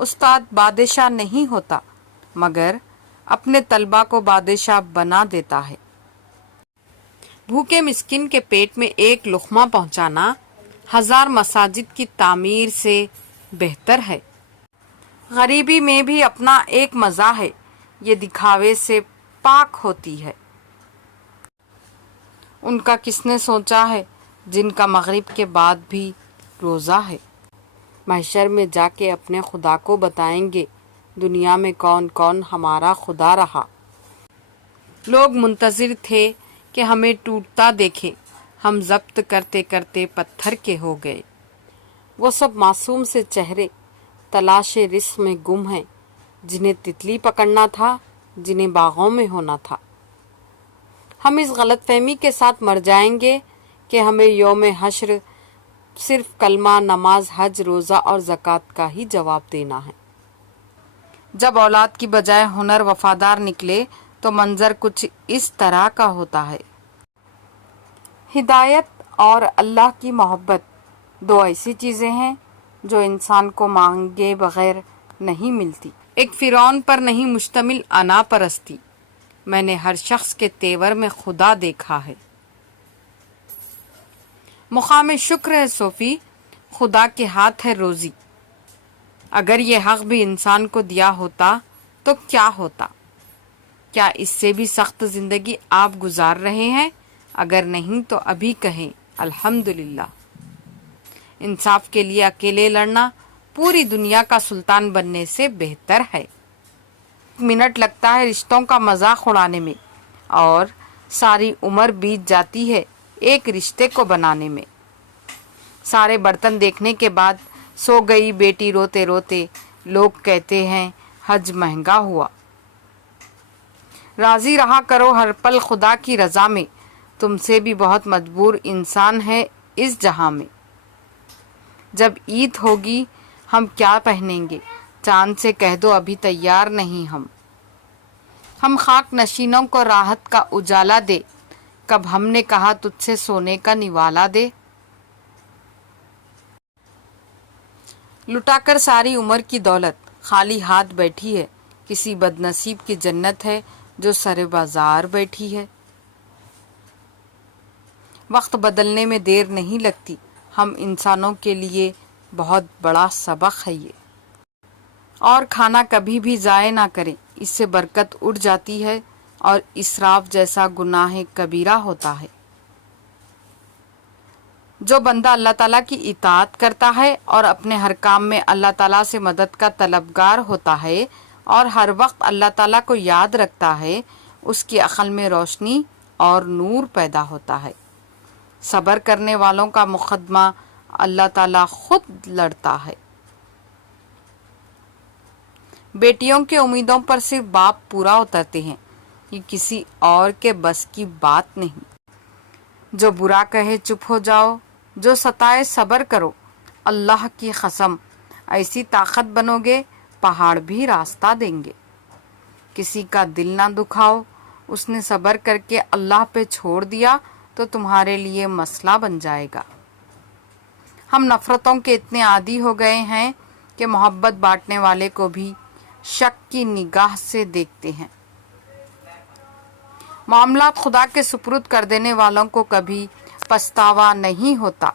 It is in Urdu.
استاد بادشاہ نہیں ہوتا مگر اپنے طلبہ کو بادشاہ بنا دیتا ہے۔ بھوکے مسکین کے پیٹ میں ایک لقمہ پہنچانا 1000 مساجد کی تعمیر سے بہتر ہے۔ غریبی میں بھی اپنا ایک مزہ ہے، یہ دکھاوے سے پاک ہوتی ہے۔ ان کا کس نے سوچا ہے جن کا مغرب کے بعد بھی روزہ ہے۔ محشر میں جا کے اپنے خدا کو بتائیں گے دنیا میں کون کون ہمارا خدا رہا۔ لوگ منتظر تھے کہ ہمیں ٹوٹتا دیکھیں، ہم ضبط کرتے کرتے پتھر کے ہو گئے۔ وہ سب معصوم سے چہرے تلاش رزق میں گم ہیں، جنہیں تتلی پکڑنا تھا، جنہیں باغوں میں ہونا تھا۔ ہم اس غلط فہمی کے ساتھ مر جائیں گے کہ ہمیں یوم حشر صرف کلمہ، نماز، حج، روزہ اور زکوٰۃ کا ہی جواب دینا ہے۔ جب اولاد کی بجائے ہنر وفادار نکلے تو منظر کچھ اس طرح کا ہوتا ہے۔ ہدایت اور اللہ کی محبت 2 ایسی چیزیں ہیں جو انسان کو مانگے بغیر نہیں ملتی۔ ایک فرعون پر نہیں مشتمل انا پرستی۔ میں نے ہر شخص کے تیور میں خدا دیکھا ہے۔ مقام شکر ہے صوفی، خدا کے ہاتھ ہے روزی۔ اگر یہ حق بھی انسان کو دیا ہوتا تو کیا ہوتا؟ کیا اس سے بھی سخت زندگی آپ گزار رہے ہیں؟ اگر نہیں تو ابھی کہیں الحمدللہ۔ انصاف کے لیے اکیلے لڑنا پوری دنیا کا سلطان بننے سے بہتر ہے۔ 1 منٹ لگتا ہے رشتوں کا مذاق اڑانے میں اور ساری عمر بیت جاتی ہے ایک رشتے کو بنانے میں۔ سارے برتن دیکھنے کے بعد سو گئی بیٹی روتے روتے، لوگ کہتے ہیں حج مہنگا ہوا۔ راضی رہا کرو ہر پل خدا کی رضا میں، تم سے بھی بہت مجبور انسان ہے اس جہاں میں۔ جب عید ہوگی ہم کیا پہنیں گے؟ چاند سے کہہ دو ابھی تیار نہیں ہم خاک نشینوں کو راحت کا اجالا دے، کب ہم نے کہا تجھ سے سونے کا نوالا دے۔ لٹا کر ساری عمر کی دولت خالی ہاتھ بیٹھی ہے، کسی بد نصیب کی جنت ہے جو سر بازار بیٹھی ہے۔ وقت بدلنے میں دیر نہیں لگتی، ہم انسانوں کے لیے بہت بڑا سبق ہے یہ۔ اور کھانا کبھی بھی ضائع نہ کریں، اس سے برکت اڑ جاتی ہے اور اسراف جیسا گناہ کبیرہ ہوتا ہے۔ جو بندہ اللہ تعالیٰ کی اطاعت کرتا ہے اور اپنے ہر کام میں اللہ تعالیٰ سے مدد کا طلبگار ہوتا ہے اور ہر وقت اللہ تعالیٰ کو یاد رکھتا ہے، اس کی عقل میں روشنی اور نور پیدا ہوتا ہے۔ صبر کرنے والوں کا مقدمہ اللہ تعالیٰ خود لڑتا ہے۔ بیٹیوں کی امیدوں پر صرف باپ پورا اترتے ہیں، یہ کسی اور کے بس کی بات نہیں۔ جو برا کہے چپ ہو جاؤ، جو ستائے صبر کرو، اللہ کی قسم ایسی طاقت بنو گے پہاڑ بھی راستہ دیں گے۔ کسی کا دل نہ دکھاؤ، اس نے صبر کر کے اللہ پہ چھوڑ دیا تو تمہارے لیے مسئلہ بن جائے گا۔ ہم نفرتوں کے اتنے عادی ہو گئے ہیں کہ محبت بانٹنے والے کو بھی شک کی نگاہ سے دیکھتے ہیں۔ معاملات خدا کے سپرد کر دینے والوں کو کبھی پچھتاوا نہیں ہوتا۔